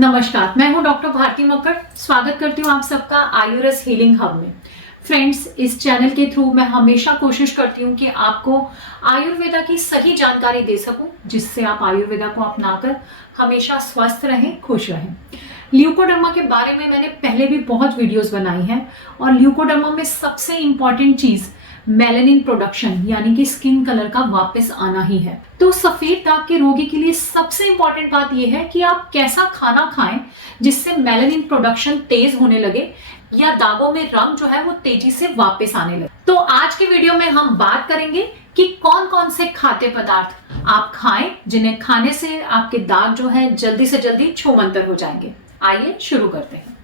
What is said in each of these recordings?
नमस्कार, मैं हूं डॉक्टर भारती मक्कड़। स्वागत करती हूं आप सबका आयुर्वेद हीलिंग हब में। फ्रेंड्स, इस चैनल के थ्रू मैं हमेशा कोशिश करती हूं कि आपको आयुर्वेदा की सही जानकारी दे सकूं, जिससे आप आयुर्वेदा को अपनाकर हमेशा स्वस्थ रहें, खुश रहें। ल्यूकोडर्मा के बारे में मैंने पहले भी बहुत वीडियोस बनाई हैं और ल्यूकोडर्मा में सबसे इंपॉर्टेंट चीज मेलानिन प्रोडक्शन यानी कि स्किन कलर का वापस आना ही है। तो सफेद दाग के रोगी के लिए सबसे इंपॉर्टेंट बात यह है कि आप कैसा खाना खाएं जिससे मेलानिन प्रोडक्शन तेज होने लगे या दागों में रंग जो है वो तेजी से वापस आने लगे। तो आज के वीडियो में हम बात करेंगे कि कौन कौन से खाद्य पदार्थ आप खाएं जिन्हें खाने से आपके दाग जो है जल्दी से जल्दी छूमंतर हो जाएंगे। आइए शुरू करते हैं।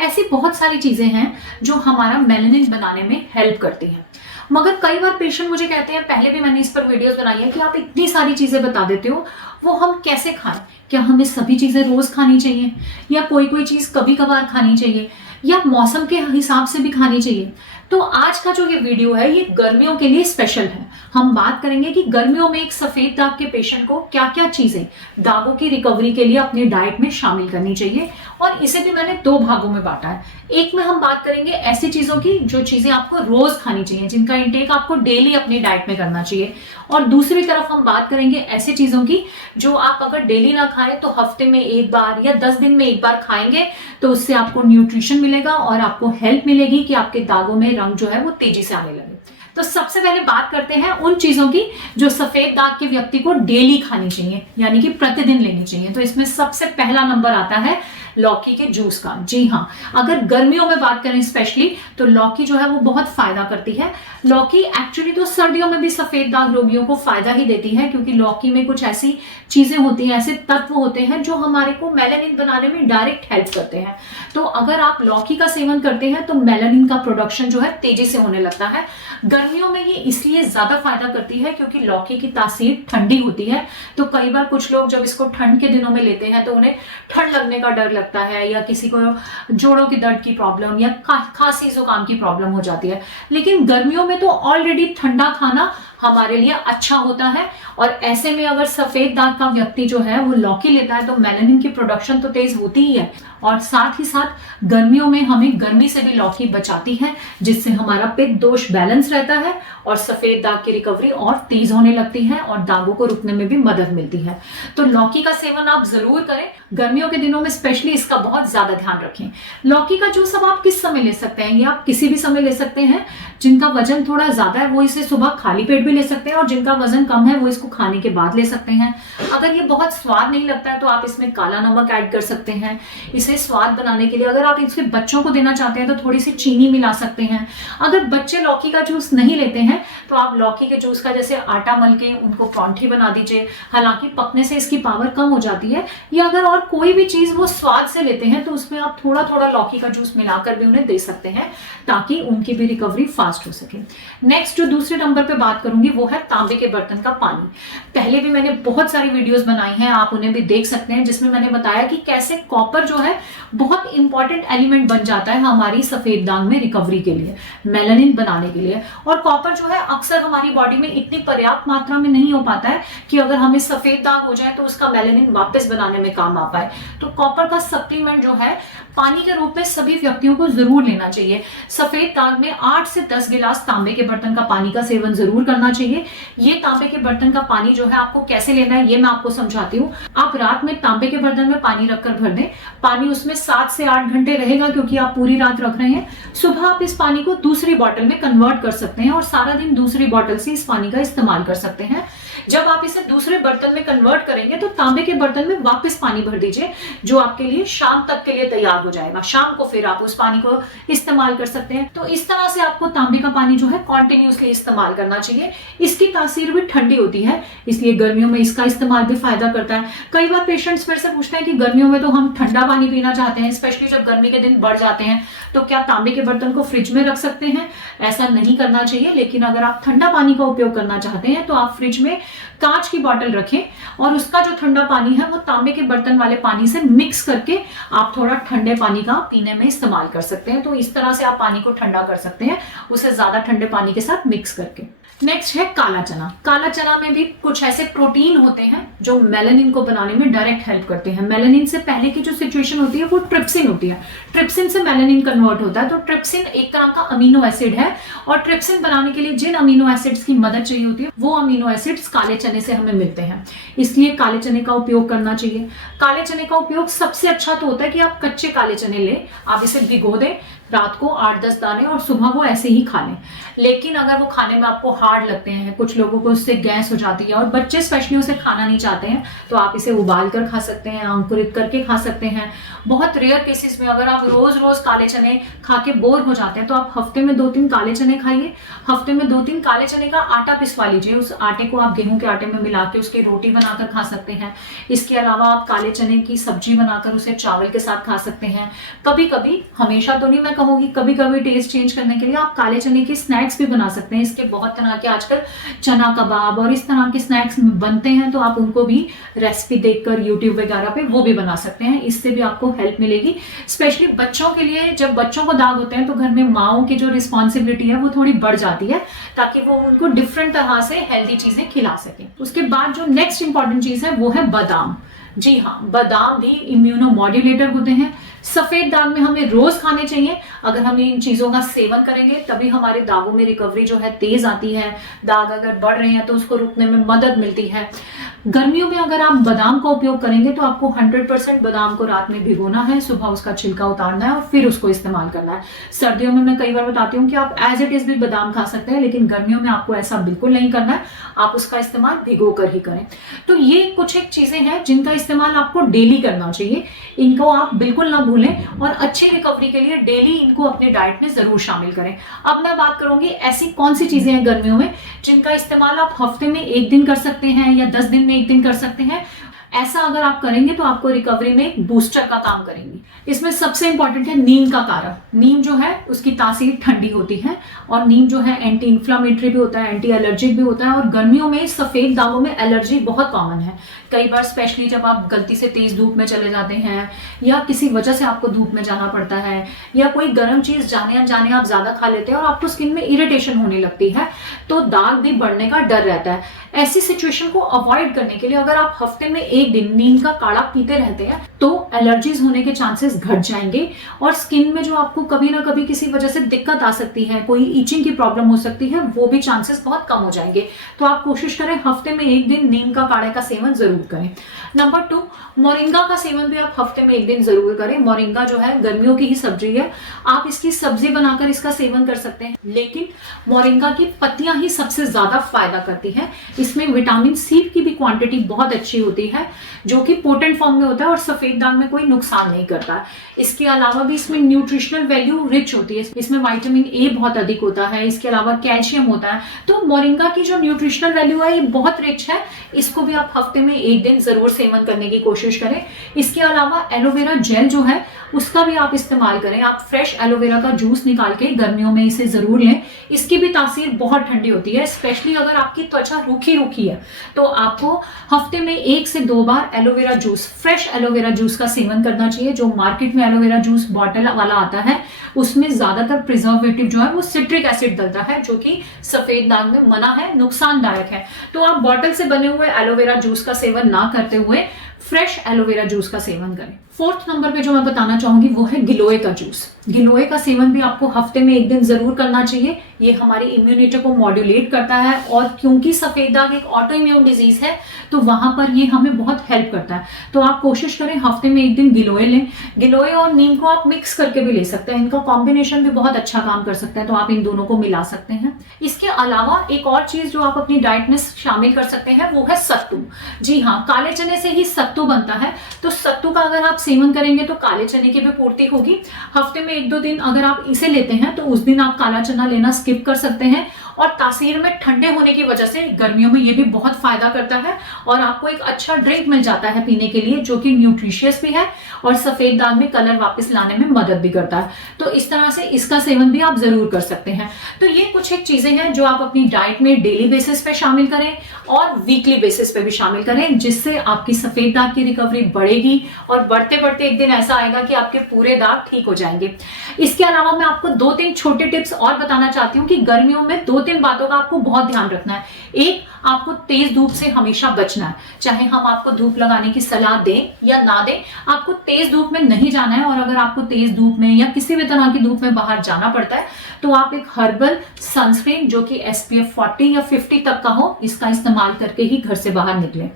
ऐसी बहुत सारी चीजें हैं जो हमारा मेलानिन बनाने में हेल्प करती हैं, मगर कई बार पेशेंट मुझे कहते हैं, पहले भी मैंने इस पर वीडियोस बनाई है, कि आप इतनी सारी चीजें बता देते हो, वो हम कैसे खाएं? क्या हमें सभी चीजें रोज खानी चाहिए या कोई कोई चीज कभी कभार खानी चाहिए या मौसम के हिसाब से भी खानी चाहिए? तो आज का जो ये वीडियो है ये गर्मियों के लिए स्पेशल है। हम बात करेंगे कि गर्मियों में एक सफेद दाग के पेशेंट को क्या क्या चीजें दागों की रिकवरी के लिए अपनी डाइट में शामिल करनी चाहिए, और इसे भी मैंने दो भागों में बांटा है। एक में हम बात करेंगे ऐसी चीजों की जो चीजें आपको रोज खानी चाहिए, जिनका इंटेक आपको डेली अपनी डाइट में करना चाहिए, और दूसरी तरफ हम बात करेंगे ऐसी चीजों की जो आप अगर डेली ना खाएं तो हफ्ते में एक बार या 10 दिन में एक बार खाएंगे तो उससे आपको न्यूट्रिशन मिलेगा और आपको हेल्प मिलेगी कि आपके दागों में रंग जो है वो तेजी से आने लगे। तो सबसे पहले बात करते हैं उन चीजों की जो सफेद दाग के व्यक्ति को डेली खानी चाहिए, यानी कि प्रतिदिन लेनी चाहिए। तो इसमें सबसे पहला नंबर आता है लौकी के जूस का। जी हाँ, अगर गर्मियों में बात करें स्पेशली, तो लौकी जो है वो बहुत फायदा करती है। लौकी एक्चुअली तो सर्दियों में भी सफेद दाग रोगियों को फायदा ही देती है, क्योंकि लौकी में कुछ ऐसी चीजें होती हैं, ऐसे तत्व होते हैं जो हमारे को मेलानिन बनाने में डायरेक्ट हेल्प करते हैं। तो अगर आप लौकी का सेवन करते हैं तो मेलानिन का प्रोडक्शन जो है तेजी से होने लगता है। गर्मियों में ये इसलिए ज्यादा फायदा करती है क्योंकि लौकी की तासीर ठंडी होती है। तो कई बार कुछ लोग जब इसको ठंड के दिनों में लेते हैं तो उन्हें ठंड लगने का डर लगता है, या किसी को जोड़ों की दर्द की प्रॉब्लम या खांसी जुकाम की प्रॉब्लम हो जाती है। लेकिन गर्मियों में तो ऑलरेडी ठंडा खाना हमारे लिए अच्छा होता है, और ऐसे में अगर सफेद दाग का व्यक्ति जो है वो लौकी लेता है तो मेलानिन की प्रोडक्शन तो तेज होती ही है, और साथ ही साथ गर्मियों में हमें गर्मी से भी लौकी बचाती है, जिससे हमारा पित्त दोष बैलेंस रहता है और सफेद दाग की रिकवरी और तेज होने लगती है और दागों को रुकने में भी मदद मिलती है। तो लौकी का सेवन आप जरूर करें, गर्मियों के दिनों में स्पेशली इसका बहुत ज्यादा ध्यान रखें। लौकी का जूस अब आप किस समय ले सकते हैं? ये आप किसी भी समय ले सकते हैं। जिनका वजन थोड़ा ज्यादा है वो इसे सुबह खाली पेट भी ले सकते हैं, और जिनका वजन कम है वो इसको खाने के बाद ले सकते हैं। अगर ये बहुत स्वाद नहीं लगता है तो आप इसमें काला नमक ऐड कर सकते हैं। इसे स्वाद बनाने के लिए अगर आप इसके बच्चों को देना चाहते हैं तो थोड़ी सी चीनी मिला सकते हैं। अगर बच्चे लौकी का जूस नहीं लेते हैं तो आप लौकी के जूस का जैसे आटा मल के उनको परांठे बना दीजिए। हालांकि पकने से इसकी पावर कम हो जाती है, या अगर और कोई भी चीज वो स्वाद से लेते हैं तो उसमें आप थोड़ा थोड़ा लौकी का जूस मिलाकर भी उन्हें दे सकते हैं, ताकि उनकी भी रिकवरी फास्ट हो सके। नेक्स्ट जो दूसरे नंबर पे बात करूंगी वो है तांबे के बर्तन का पानी। पहले भी मैंने बहुत सारी वीडियोस बनाई हैं, आप उन्हें भी देख सकते हैं, जिसमें मैंने बताया कि कैसे कॉपर जो है बहुत इंपॉर्टेंट एलिमेंट बन जाता है हमारी सफेद दाग में रिकवरी के लिए, मेलानिन बनाने के लिए। और कॉपर जो है अक्सर हमारी बॉडी में इतनी पर्याप्त मात्रा में नहीं हो पाता है कि अगर हमें सफेद दाग हो जाए तो उसका मेलानिन वापस बनाने में काम आ पाए। तो कॉपर का सप्लीमेंट जो है पानी के रूप में सभी व्यक्तियों को जरूर लेना चाहिए। सफेद दाग में 8 से 10 गिलास तांबे के बर्तन का पानी का सेवन जरूर करना चाहिए। ये तांबे के बर्तन का पानी जो है आपको कैसे लेना है ये मैं आपको समझाती हूँ। आप रात में तांबे के बर्तन में पानी रखकर भर दें। पानी उसमें 7 से 8 घंटे रहेगा, क्योंकि आप पूरी रात रख रहे हैं। सुबह आप इस पानी को दूसरी बॉटल में कन्वर्ट कर सकते हैं और सारा दिन दूसरी बॉटल से इस पानी का इस्तेमाल कर सकते हैं। जब आप इसे दूसरे बर्तन में कन्वर्ट करेंगे तो तांबे के बर्तन में वापस पानी भर दीजिए, जो आपके लिए शाम तक के लिए तैयार हो जाएगा। शाम को फिर आप उस पानी को इस्तेमाल कर सकते हैं। तो इस तरह से आपको तांबे का पानी जो है कॉन्टिन्यूसली इस्तेमाल करना चाहिए। इसकी तासीर भी ठंडी होती है, इसलिए गर्मियों में इसका इस्तेमाल भी फायदा करता है। कई बार पेशेंट्स फिर से पूछते हैं कि गर्मियों में तो हम ठंडा पानी पीना चाहते हैं, स्पेशली जब गर्मी के दिन बढ़ जाते हैं, तो क्या तांबे के बर्तन को फ्रिज में रख सकते हैं? ऐसा नहीं करना चाहिए। लेकिन अगर आप ठंडा पानी का उपयोग करना चाहते हैं तो आप फ्रिज में कांच की बोतल रखें और उसका जो ठंडा पानी है वो तांबे के बर्तन वाले पानी से मिक्स करके आप थोड़ा ठंडे पानी का पीने में इस्तेमाल कर सकते हैं। तो इस तरह से आप पानी को ठंडा कर सकते हैं, उसे ज्यादा ठंडे पानी के साथ मिक्स करके। नेक्स्ट है काला चना। काला चना में भी कुछ ऐसे प्रोटीन होते हैं जो मेलानिन को बनाने में डायरेक्ट हेल्प करते हैं। मेलानिन से पहले की जो सिचुएशन होती है वो ट्रिप्सिन होती है, ट्रिप्सिन से मेलानिन कन्वर्ट होता है। तो ट्रिप्सिन एक तरह का अमीनो एसिड है और ट्रिप्सिन बनाने के लिए जिन अमीनो एसिड्स की मदद चाहिए होती है वो अमीनो एसिड्स काले चने से हमें मिलते हैं, इसलिए काले चने का उपयोग करना चाहिए। काले चने का उपयोग सबसे अच्छा तो होता है कि आप कच्चे काले चने लें, आप इसे भिगो दें रात को 8-10 दाने और सुबह वो ऐसे ही खा लें। लेकिन अगर वो खाने में आपको हार्ड लगते हैं, कुछ लोगों को उससे गैस हो जाती है और बच्चे स्पेशली उसे खाना नहीं चाहते हैं, तो आप इसे उबाल कर खा सकते हैं, अंकुरित करके खा सकते हैं। बहुत रेयर केसेस में अगर आप रोज रोज काले चने खा के बोर हो जाते हैं तो आप हफ्ते में 2-3 काले चने खाइए। हफ्ते में 2-3 काले चने का आटा पिसवा लीजिए, उस आटे को आप गेहूं के आटे में मिला के उसकी रोटी बनाकर खा सकते हैं। इसके अलावा आप काले चने की सब्जी बनाकर उसे चावल के साथ खा सकते हैं। कभी कभी, हमेशा तो नहीं मैं कहूंगी, कभी कभी टेस्ट चेंज करने के लिए आप काले चने के स्नैक्स भी बना सकते हैं। इसके बहुत तरह के आजकल चना कबाब और इस तरह के स्नैक्स बनते हैं, तो आप उनको भी रेसिपी देखकर यूट्यूब वगैरह पे वो भी बना सकते हैं। इससे भी आपको हेल्प मिलेगी। स्पेशली बच्चों के लिए, जब बच्चों को दाग होते हैं तो घर में माओं की जो रिस्पॉन्सिबिलिटी है वो थोड़ी बढ़ जाती है, ताकि वो उनको डिफरेंट तरह से हेल्दी चीजें खिला सके। उसके बाद जो नेक्स्ट इंपॉर्टेंट चीज है वो है बादाम। जी हाँ, बादाम भी इम्यूनो मॉड्यूलेटर होते हैं। सफेद दाग में हमें रोज खाने चाहिए। अगर हम इन चीजों का सेवन करेंगे तभी हमारे दागों में रिकवरी जो है तेज आती है। दाग अगर बढ़ रहे हैं तो उसको रुकने में मदद मिलती है। गर्मियों में अगर आप बादाम का उपयोग करेंगे तो आपको 100% बादाम को रात में भिगोना है, सुबह उसका छिलका उतारना है और फिर उसको इस्तेमाल करना है। सर्दियों में मैं कई बार बताती हूँ कि आप एज इट इज भी बादाम खा सकते हैं, लेकिन गर्मियों में आपको ऐसा बिल्कुल नहीं करना है, आप उसका इस्तेमाल भिगो कर ही करें। तो ये कुछ एक चीजें हैं जिनका इस्तेमाल आपको डेली करना चाहिए। इनको आप बिल्कुल ना भूलें और अच्छी रिकवरी के लिए डेली इनको अपने डाइट में जरूर शामिल करें। अब मैं बात करूंगी ऐसी कौन सी चीजें हैं गर्मियों में जिनका इस्तेमाल आप हफ्ते में 1 दिन कर सकते हैं या 10 दिन में 1 दिन कर सकते हैं। ऐसा अगर आप करेंगे तो आपको रिकवरी में एक बूस्टर का काम करेंगी। इसमें सबसे इंपॉर्टेंट है नीम का काढ़ा। नीम जो है उसकी तासीर ठंडी होती है और नीम जो है एंटी इन्फ्लामेटरी भी होता है, एंटी एलर्जिक भी होता है। और गर्मियों में सफेद दागों में एलर्जी बहुत कॉमन है। कई बार स्पेशली जब आप गलती से तेज धूप में चले जाते हैं या किसी वजह से आपको धूप में जाना पड़ता है या कोई गर्म चीज जाने अनजाने आप ज्यादा खा लेते हैं और आपको स्किन में इरिटेशन होने लगती है, तो दाग भी बढ़ने का डर रहता है। ऐसी सिचुएशन को अवॉइड करने के लिए अगर आप हफ्ते में 1 दिन नीम का काढ़ा पीते रहते हैं तो एलर्जीज होने के चांसेस घट जाएंगे और स्किन में जो आपको कभी ना कभी किसी वजह से दिक्कत आ सकती है, कोई ईचिंग की प्रॉब्लम हो सकती है, वो भी चांसेस बहुत कम हो जाएंगे। तो आप कोशिश करें हफ्ते में 1 दिन नीम का काढ़े का सेवन जरूर करें। नंबर 2, मोरिंगा का सेवन भी आप हफ्ते में 1 दिन जरूर करें। मोरिंगा जो है गर्मियों की ही सब्जी है, आप इसकी सब्जी बनाकर इसका सेवन कर सकते हैं, लेकिन मोरिंगा की पत्तियां ही सबसे ज्यादा फायदा करती हैं। इसमें विटामिन सी की भी क्वांटिटी बहुत अच्छी होती है जो कि पोटेंट फॉर्म में होता है और सफेद दाग में कोई नुकसान नहीं करता है। इसके अलावा भी इसमें न्यूट्रिशनल वैल्यू रिच होती है। इसमें विटामिन ए बहुत अधिक होता है, इसके अलावा कैल्शियम होता है। तो मोरिंगा की जो न्यूट्रिशनल वैल्यू है ये बहुत रिच है। इसको भी आप हफ्ते में 1 दिन जरूर सेवन करने की कोशिश करें। इसके अलावा एलोवेरा जेल जो है उसका भी आप इस्तेमाल करें। आप फ्रेश एलोवेरा का जूस निकाल के गर्मियों में इसे जरूर लें। इसकी भी तासीर बहुत ठंडी होती है, स्पेशली अगर आपकी त्वचा रूखी है तो आपको हफ्ते में 1 से 2 बार aloe vera juice, fresh aloe vera juice का सेवन करना चाहिए। जो मार्केट में एलोवेरा जूस बॉटल वाला आता है उसमें ज्यादातर प्रिजर्वेटिव जो है वो सिट्रिक एसिड डलता है जो कि सफेद दाग में मना है, नुकसानदायक है। तो आप बॉटल से बने हुए एलोवेरा जूस का सेवन ना करते हुए फ्रेश एलोवेरा जूस का सेवन करें। 4th नंबर पे जो मैं बताना चाहूंगी वो है गिलोय का जूस। गिलोय का सेवन भी आपको हफ्ते में 1 दिन जरूर करना चाहिए। ये हमारी इम्यूनिटी को मॉड्यूलेट करता है और क्योंकि सफेद दाग एक ऑटो इम्यून डिजीज है तो वहां पर ये हमें बहुत हेल्प करता है। तो आप कोशिश करें हफ्ते में 1 दिन गिलोय लें। गिलोय और नीम को आप मिक्स करके भी ले सकते हैं, इनका कॉम्बिनेशन भी बहुत अच्छा काम कर सकता है, तो आप इन दोनों को मिला सकते हैं। इसके अलावा एक और चीज जो आप अपनी डाइट में शामिल कर सकते हैं वो है सत्तू। जी हाँ, काले चने से ही सत्तू बनता है, तो सत्तू का अगर आप सेवन करेंगे तो काले चने की भी पूर्ति होगी। हफ्ते में 1-2 दिन अगर आप इसे लेते हैं तो उस दिन आप काला चना लेना स्किप कर सकते हैं। और तासीर में ठंडे होने की वजह से गर्मियों में ये भी बहुत फायदा करता है और आपको एक अच्छा ड्रिंक मिल जाता है पीने के लिए, जो कि न्यूट्रिशियस भी है और सफेद दाग में कलर वापस लाने में मदद भी करता है। तो इस तरह से इसका सेवन भी आप जरूर कर सकते हैं। तो ये कुछ एक चीजें हैं जो आप अपनी डाइट में डेली बेसिस पे शामिल करें और वीकली बेसिस पे भी शामिल करें, जिससे आपकी सफेद दाग की रिकवरी बढ़ेगी और बढ़ते बढ़ते एक दिन ऐसा आएगा कि आपके पूरे दाग ठीक हो जाएंगे। इसके अलावा मैं आपको 2-3 छोटे टिप्स और बताना चाहती हूँ कि गर्मियों में 2-3 बातों का आपको बहुत ध्यान रखना है। एक, आपको तेज धूप से हमेशा बचना है। चाहे हम आपको धूप लगाने की सलाह दें या ना दें, आपको तेज धूप में नहीं जाना है। और अगर आपको तेज धूप में या किसी भी तरह की धूप में बाहर जाना पड़ता है तो आप एक हर्बल सनस्क्रीन जो कि SPF 40 या 50 तक का हो, इसका इस्तेमाल करके ही घर से बाहर निकले।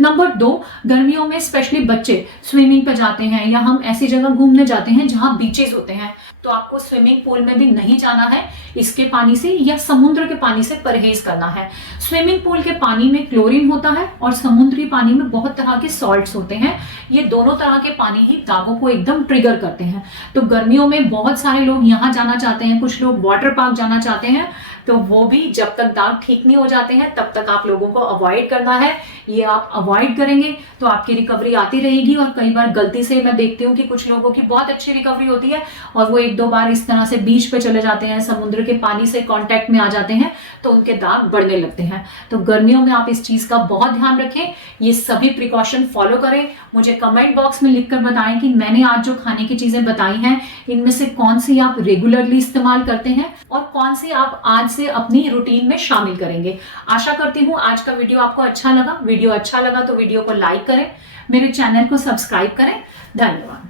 नंबर 2, गर्मियों में स्पेशली बच्चे स्विमिंग पे जाते हैं या हम ऐसी जगह घूमने जाते हैं जहां बीचेस होते हैं, तो आपको स्विमिंग पूल में भी नहीं जाना है। इसके पानी से या समुद्र के पानी से परहेज करना है। स्विमिंग पूल के पानी में क्लोरीन होता है और समुद्री पानी में बहुत तरह के सॉल्ट्स होते हैं। ये दोनों तरह के पानी ही दागों को एकदम ट्रिगर करते हैं। तो गर्मियों में बहुत सारे लोग यहाँ जाना चाहते हैं, कुछ लोग वाटर पार्क जाना चाहते हैं, तो वो भी जब तक दाग ठीक नहीं हो जाते हैं तब तक आप लोगों को अवॉइड करना है। ये आप अवॉइड करेंगे तो आपकी रिकवरी आती रहेगी। और कई बार गलती से मैं देखती हूँ कि कुछ लोगों की बहुत अच्छी रिकवरी होती है और वो 1-2 बार इस तरह से बीच पे चले जाते हैं, समुद्र के पानी से कांटेक्ट में आ जाते हैं, तो उनके दाग बढ़ने लगते हैं। तो गर्मियों में आप इस चीज का बहुत ध्यान रखें, ये सभी प्रिकॉशन फॉलो करें। मुझे कमेंट बॉक्स में लिखकर बताएं कि मैंने आज जो खाने की चीजें बताई हैं इनमें से कौन सी आप रेगुलरली इस्तेमाल करते हैं और कौन सी आप आज से अपनी रूटीन में शामिल करेंगे। आशा करती हूँ आज का वीडियो आपको अच्छा लगा। वीडियो अच्छा लगा तो वीडियो को लाइक करें, मेरे चैनल को सब्सक्राइब करें। धन्यवाद।